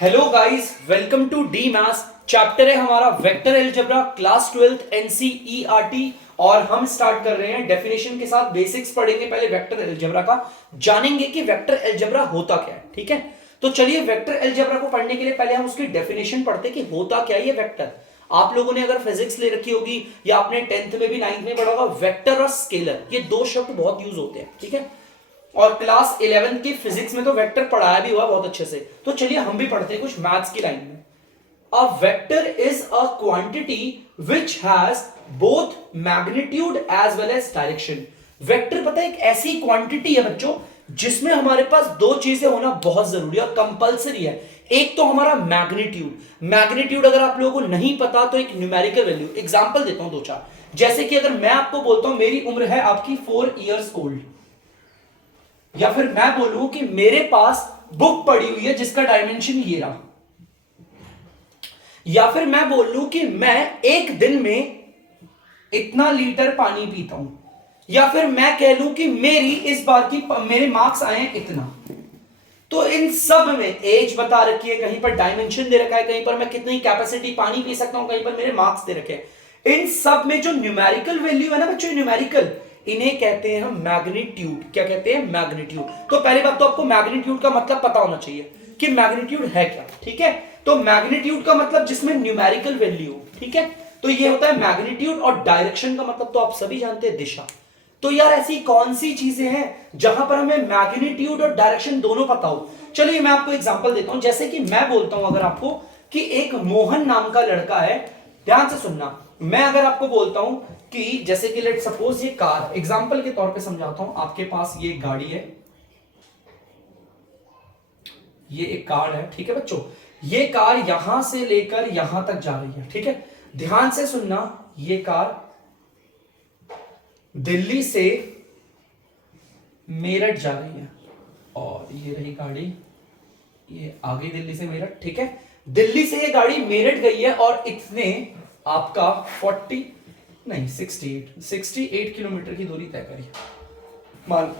Hello guys, welcome to the maths. Chapter है हमारा vector algebra, class 12th NCERT. और हम स्टार्ट कर रहे हैं डेफिनेशन के साथ। बेसिक्स पढ़ेंगे पहले वेक्टर अलजेब्रा का, जानेंगे कि वेक्टर अलजेब्रा होता क्या है। ठीक है, तो चलिए वेक्टर अलजेब्रा को पढ़ने के लिए पहले हम उसकी डेफिनेशन पढ़ते हैं कि होता क्या है ये वेक्टर। आप लोगों ने अगर फिजिक्स ले रखी होगी या आपने 10th में भी 9th में पढ़ा होगा, वेक्टर और स्केलर ये दो शब्द बहुत यूज होते हैं। ठीक है, और क्लास 11 की फिजिक्स में तो वेक्टर पढ़ाया भी हुआ बहुत अच्छे से। तो चलिए हम भी पढ़ते हैं कुछ मैथ्स की लाइन में। A vector is a quantity which has both magnitude as well as direction. Vector पता है एक ऐसी क्वांटिटी है बच्चों जिसमें हमारे पास दो चीजें होना बहुत जरूरी है और कंपलसरी है। एक तो हमारा मैग्नीट्यूड। मैग्नीट्यूड अगर आप लोगों को नहीं पता तो एक न्यूमेरिकल वैल्यू, एग्जांपल देता हूं दो चार। जैसे कि अगर मैं आपको बोलता हूं मेरी उम्र है आपकी 4 इयर्स ओल्ड, या फिर मैं बोलूं कि मेरे पास बुक पड़ी हुई है जिसका डायमेंशन ये रहा, या फिर मैं बोल लूं कि मैं एक दिन में इतना लीटर पानी पीता हूं, या फिर मैं कह लूं कि मेरी इस बार की मेरे मार्क्स आए हैं इतना। तो इन सब में एज बता रखी है, कहीं पर डायमेंशन दे रखा है, कहीं पर मैं कितनी कैपेसिटी पानी पी सकता हूं, कहीं पर मेरे मार्क्स दे रखे हैं। इन सब में जो न्यूमेरिकल वैल्यू है ना बच्चों, न्यूमेरिकल, इन्हें कहते हैं हम मैग्नीट्यूड। क्या कहते हैं? मैग्नीट्यूड। तो पहली बात तो आपको मैग्नीट्यूड का मतलब पता होना चाहिए कि मैग्नीट्यूड है क्या। ठीक है, तो मैग्नीट्यूड का मतलब जिसमें न्यूमेरिकल वैल्यू। ठीक है, तो ये होता है मैग्नीट्यूड। और डायरेक्शन का मतलब तो आप सभी जानते हैं, दिशा। तो यार ऐसी कौन सी चीजें हैं जहां पर हमें मैग्नीट्यूड और डायरेक्शन दोनों पता हो। चलिए मैं आपको एग्जांपल देता हूं। जैसे कि मैं बोलता हूं अगर आपको कि एक मोहन नाम का लड़का है, ध्यान से सुनना। मैं अगर आपको बोलता हूं कि जैसे कि लेट सपोज ये कार, एग्जांपल के तौर पे समझाता हूं, आपके पास ये गाड़ी है, ये एक कार है। ठीक है बच्चों, ये कार यहां से लेकर यहां तक जा रही है। ठीक है, ध्यान से सुनना। ये कार दिल्ली से मेरठ जा रही है, और ये रही गाड़ी, ये आ गई दिल्ली से मेरठ। ठीक है, दिल्ली से ये गाड़ी मेरठ गई है और इतने आपका 68 किलोमीटर की दूरी तय करी। मान,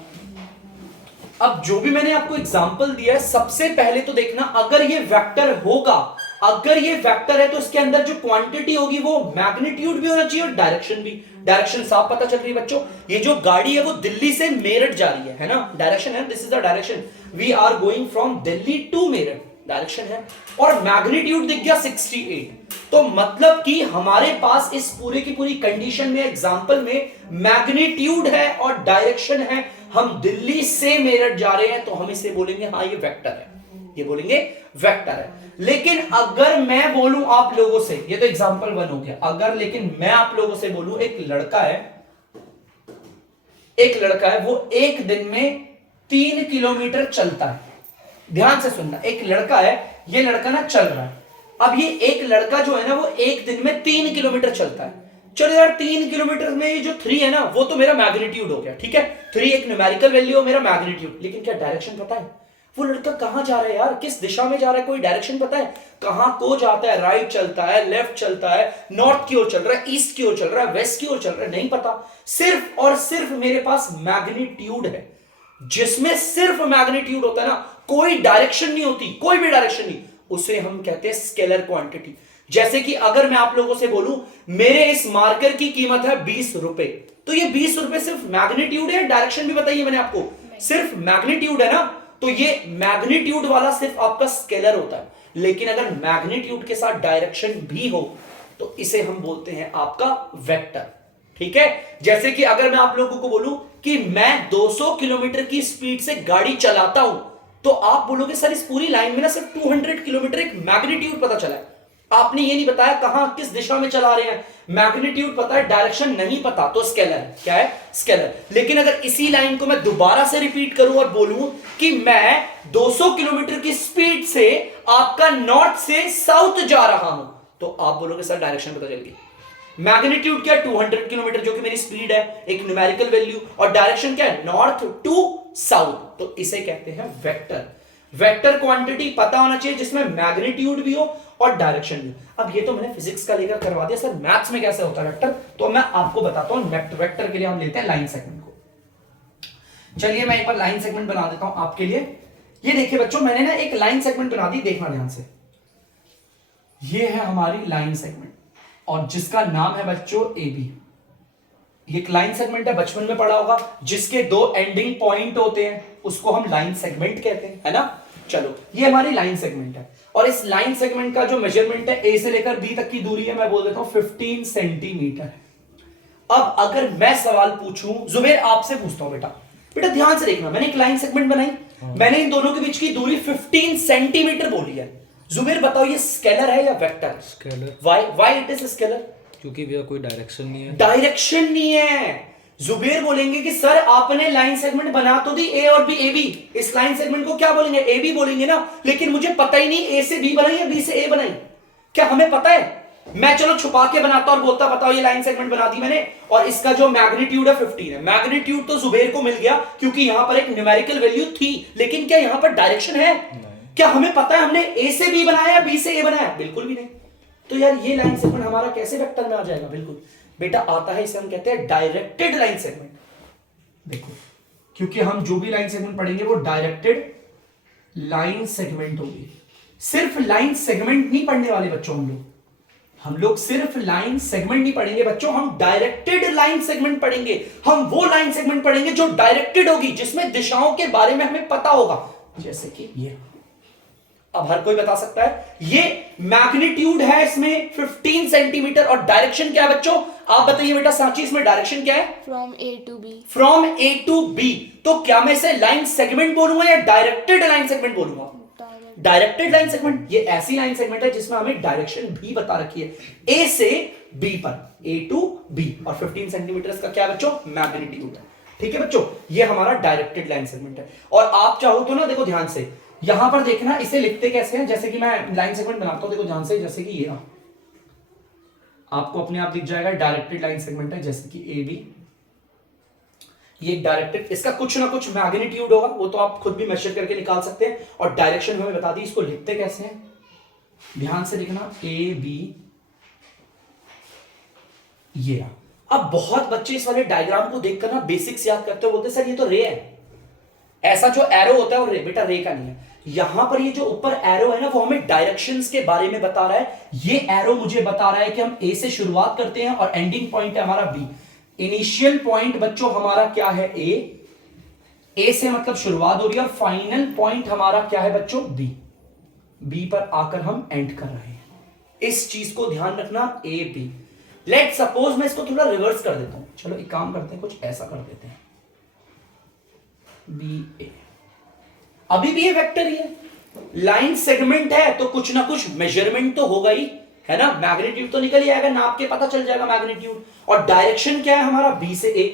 अब जो भी मैंने आपको एग्जांपल दिया है, सबसे पहले तो देखना अगर ये वेक्टर होगा, अगर ये वेक्टर है तो इसके अंदर जो क्वांटिटी होगी वो मैग्नीट्यूड भी होना चाहिए और डायरेक्शन भी। डायरेक्शन साफ पता चल रही है बच्चों, ये जो गाड़ी है वो दिल्ली से मेरठ जा रही है ना, डायरेक्शन है, this is the direction, we are going from Delhi to Meerut, direction है। और मैग्नीट्यूड दिख गया 68, तो मतलब कि हमारे पास इस पूरे की पूरी कंडीशन में, एग्जांपल में मैग्नीट्यूड है और डायरेक्शन है। हम दिल्ली से मेरठ जा रहे हैं तो हम इसे बोलेंगे हाँ ये वेक्टर है, ये बोलेंगे वेक्टर है। लेकिन अगर मैं बोलूं आप लोगों से, ये तो एग्जांपल 1 हो गया, अगर लेकिन मैं आप लोगों से बोलूं एक लड़का है, एक लड़का है वो एक दिन में 3 किलोमीटर चलता है। ध्यान से सुनना, एक लड़का है, ये लड़का ना चल रहा है। अब ये एक लड़का जो है ना वो एक दिन में 3 किलोमीटर चलता है। चलो यार 3 किलोमीटर में ये जो 3 है ना वो तो मेरा मैग्नीट्यूड हो गया। ठीक है, 3 एक न्यूमेरिकल वैल्यू हो, मेरा मैग्नीट्यूड। लेकिन क्या डायरेक्शन पता है? वो लड़का कहां जा रहा है यार, किस दिशा में जा रहा है, कोई डायरेक्शन पता है? कहां को जाता है, राइट चलता है, लेफ्ट चलता है, नॉर्थ की ओर चल रहा है, ईस्ट की ओर चल रहा है, वेस्ट की ओर चल रहा है, नहीं पता। सिर्फ और सिर्फ मेरे पास मैग्नीट्यूड है। जिसमें सिर्फ मैग्नीट्यूड होता है ना, कोई डायरेक्शन नहीं होती, कोई भी डायरेक्शन नहीं, उसे हम कहते हैं स्केलर क्वांटिटी। जैसे कि अगर मैं आप लोगों से बोलूं मेरे इस मार्कर की कीमत है 20 रुपए, तो ये 20 रुपए सिर्फ मैग्नीट्यूड है, डायरेक्शन भी बताइए मैंने आपको, सिर्फ मैग्नीट्यूड है ना, तो ये मैग्नीट्यूड वाला सिर्फ आपका स्केलर होता है। लेकिन अगर मैग्नीट्यूड के साथ डायरेक्शन भी हो तो इसे हम बोलते हैं आपका वेक्टर। ठीक है, जैसे कि अगर मैं आप लोगों को बोलूं कि मैं 200 किलोमीटर की स्पीड से गाड़ी चलाता हूं, तो आप बोलोगे सर इस पूरी लाइन में ना सिर्फ 200 किलोमीटर, एक मैग्नीट्यूड पता चला है, आपने ये नहीं बताया कहां किस दिशा में चला रहे हैं। मैग्नीट्यूड पता है, डायरेक्शन नहीं पता, तो स्केलर है। क्या है? स्केलर। लेकिन अगर इसी लाइन को मैं दोबारा से रिपीट करूं और बोलूं कि मैं 200 किलोमीटर की स्पीड से आपका नॉर्थ से साउथ जा रहा हूं, तो आप बोलोगे सर डायरेक्शन पता चल गई। मैग्नीट्यूड क्या है? 200 किलोमीटर जो कि मेरी स्पीड है, एक न्यूमेरिकल वैल्यू, और डायरेक्शन क्या है? नॉर्थ टू साउथ, तो इसे कहते हैं वेक्टर। वेक्टर क्वांटिटी पता होना चाहिए जिसमें मैग्नीट्यूड भी हो और डायरेक्शन भी। अब ये तो मैंने फिजिक्स का लेकर करवा दिया, सर मैथ्स में कैसे होता है वेक्टर, तो मैं आपको बताता हूं। वेक्टर के लिए हम लेते हैं लाइन सेगमेंट को। चलिए मैं एक बार लाइन सेगमेंट बना देता हूं आपके लिए। ये देखिए बच्चों, मैंने ना एक लाइन सेगमेंट बना दी, देखना ध्यान से। ये है हमारी लाइन सेगमेंट और जिसका नाम है बच्चों ए बी। ये एक लाइन सेगमेंट है, बचपन में पढ़ा होगा, जिसके दो एंडिंग पॉइंट होते हैं उसको हम लाइन सेगमेंट कहते हैं, है ना। चलो, ये हमारी लाइन सेगमेंट है और इस लाइन सेगमेंट का जो मेजरमेंट है ए से लेकर बी तक की दूरी है, मैं बोल देता हूं 15 सेंटीमीटर। अब अगर मैं सवाल पूछूं, जुबेर आपसे पूछता हूं, बेटा ध्यान से देखना, मैंने एक लाइन सेगमेंट बनाई, मैंने इन दोनों के बीच की दूरी 15 सेंटीमीटर बोली है। जुबेर बताओ ये स्केलर है या vector? Scalar. Why it is scalar? क्योंकि भैया कोई डायरेक्शन नहीं है। डायरेक्शन नहीं है। जुबेर बोलेंगे कि सर आपने लाइन सेगमेंट बना तो दी ए और बी, ए बी, इस लाइन सेगमेंट को क्या बोलेंगे? ए बी बोलेंगे ना, लेकिन मुझे पता ही नहीं ए से बी बनाई या बी से ए बनाई। क्या हमें पता है? मैं चलो छुपा के बनाता और बोलता बताओ ये लाइन सेगमेंट बना दी मैंने और इसका जो मैग्नीट्यूड है 15 है। मैग्नीट्यूड तो जुबेर को मिल गया क्योंकि यहां पर एक न्यूमेरिकल वैल्यू थी, लेकिन क्या यहां पर डायरेक्शन है? क्या हमें पता है हमने ए से बी बनाया या बी से ए बनाया? बिल्कुल भी नहीं। तो यार ये लाइन सेगमेंट हमारा कैसे वेक्टर में आ जाएगा? बिल्कुल बेटा आता है, इसे हम कहते हैं डायरेक्टेड लाइन सेगमेंट। देखो, क्योंकि हम जो भी लाइन सेगमेंट पढ़ेंगे वो डायरेक्टेड लाइन सेगमेंट होगी। सिर्फ लाइन सेगमेंट नहीं पढ़ने वाले बच्चों, हम लोग सिर्फ लाइन सेगमेंट नहीं पढ़ेंगे बच्चों, हम डायरेक्टेड लाइन सेगमेंट पढ़ेंगे। हम वो लाइन सेगमेंट पढ़ेंगे जो डायरेक्टेड होगी, जिसमें दिशाओं के बारे में हमें पता होगा, जैसे कि ये। अब हर कोई बता सकता है, ये मैग्नीट्यूड है इसमें 15 सेंटीमीटर और डायरेक्शन क्या है बच्चों? आप बताइए बेटा सांची, इसमें डायरेक्शन क्या है? From A to B. From A to B. तो क्या मैं इसे लाइन सेगमेंट बोलूंगा या डायरेक्टेड लाइन सेगमेंट बोलूंगा? Directed line segment. ये ऐसी लाइन सेगमेंट है जिसमें हमें डायरेक्शन भी बता रखी है, ए से बी पर, ए टू बी, और 15 सेंटीमीटर का क्या बच्चों? मैग्नीट्यूड है। ठीक है बच्चों, ये हमारा डायरेक्टेड लाइन सेगमेंट है। और आप चाहो तो ना, देखो ध्यान से, यहां पर देखना इसे लिखते कैसे हैं। जैसे कि मैं लाइन सेगमेंट बनाता हूं, देखो ध्यान से, जैसे कि ये ना, आपको अपने आप दिख जाएगा डायरेक्टेड लाइन सेगमेंट है, जैसे कि ए बी। ये डायरेक्टेड, इसका कुछ ना कुछ मैग्नीट्यूड होगा, वो तो आप खुद भी मेजर करके निकाल सकते हैं, और डायरेक्शन हमें बता दी। इसको लिखते कैसे हैं, ध्यान से देखना, ए बी, ये। अब बहुत बच्चे इस वाले डायग्राम को देखकर ना बेसिक्स याद करते हो, बोलते सर ये तो रे है, ऐसा जो एरो होता है वो रे। बेटा रे का नहीं है। यहां पर ये जो ऊपर एरो है ना, वो हमें डायरेक्शंस के बारे में बता रहा है। ये एरो मुझे बता रहा है कि हम ए से शुरुआत करते हैं और एंडिंग पॉइंट है हमारा बी। इनिशियल पॉइंट बच्चों हमारा क्या है? ए से मतलब शुरुआत हो रही है, और फाइनल पॉइंट हमारा क्या है बच्चों? बी। बी पर आकर हम एंड कर रहे हैं। इस चीज को ध्यान रखना, ए बी। लेट सपोज मैं इसको थोड़ा रिवर्स कर देता हूं, चलो एक काम करते हैं, कुछ ऐसा कर देते हैं, बी ए। अभी भी ये वेक्टर ही है, लाइन सेगमेंट है तो कुछ ना कुछ मेजरमेंट तो होगा ही, है ना। मैग्नीट्यूड तो निकल ही आएगा, नाप के पता चल जाएगा मैग्नीट्यूड। और डायरेक्शन क्या है हमारा? बी से ए।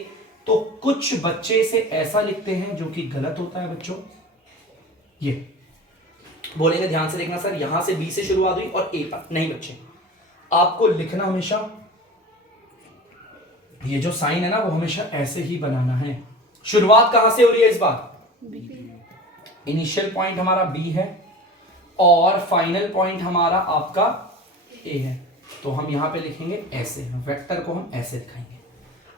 तो कुछ बच्चे से ऐसा लिखते हैं जो कि गलत होता है बच्चों। ये बोलेंगे, ध्यान से देखना सर, यहां से बी से शुरुआत हुई और ए पर। नहीं बच्चे, आपको लिखना हमेशा, ये जो साइन है ना, वो हमेशा ऐसे ही बनाना है। शुरुआत कहां से हो रही है इस बार? इनिशियल पॉइंट हमारा बी है और फाइनल पॉइंट हमारा आपका ए है। तो हम यहां पे लिखेंगे ऐसे, वेक्टर को हम ऐसे दिखाएंगे।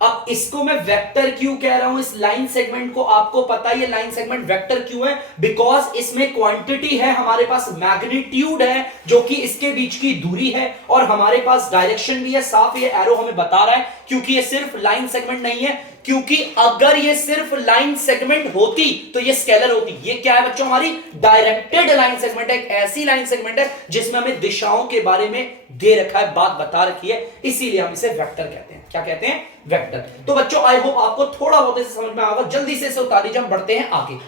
अब इसको मैं वेक्टर क्यों कह रहा हूं? इस लाइन सेगमेंट को आपको पता है ये लाइन सेगमेंट वेक्टर क्यों है? बिकॉज इसमें क्वांटिटी है, हमारे पास मैग्नीट्यूड है जो कि इसके बीच की दूरी है, और हमारे पास डायरेक्शन भी है। साफ ये एरो हमें बता रहा है, क्योंकि ये सिर्फ लाइन सेगमेंट नहीं है। क्योंकि अगर ये सिर्फ लाइन सेगमेंट होती तो ये स्केलर होती। ये क्या है बच्चों? हमारी डायरेक्टेड लाइन सेगमेंट है, एक ऐसी लाइन सेगमेंट है जिसमें हमें दिशाओं के बारे में दे रखा है, बात बता रखी है, इसीलिए हम इसे वेक्टर कहते हैं। क्या कहते हैं? वेक्टर। तो बच्चों आई होप आपको थोड़ा बहुत इसे समझ में आएगा। जल्दी से इसे उतार लीजिए, हम बढ़ते हैं आगे।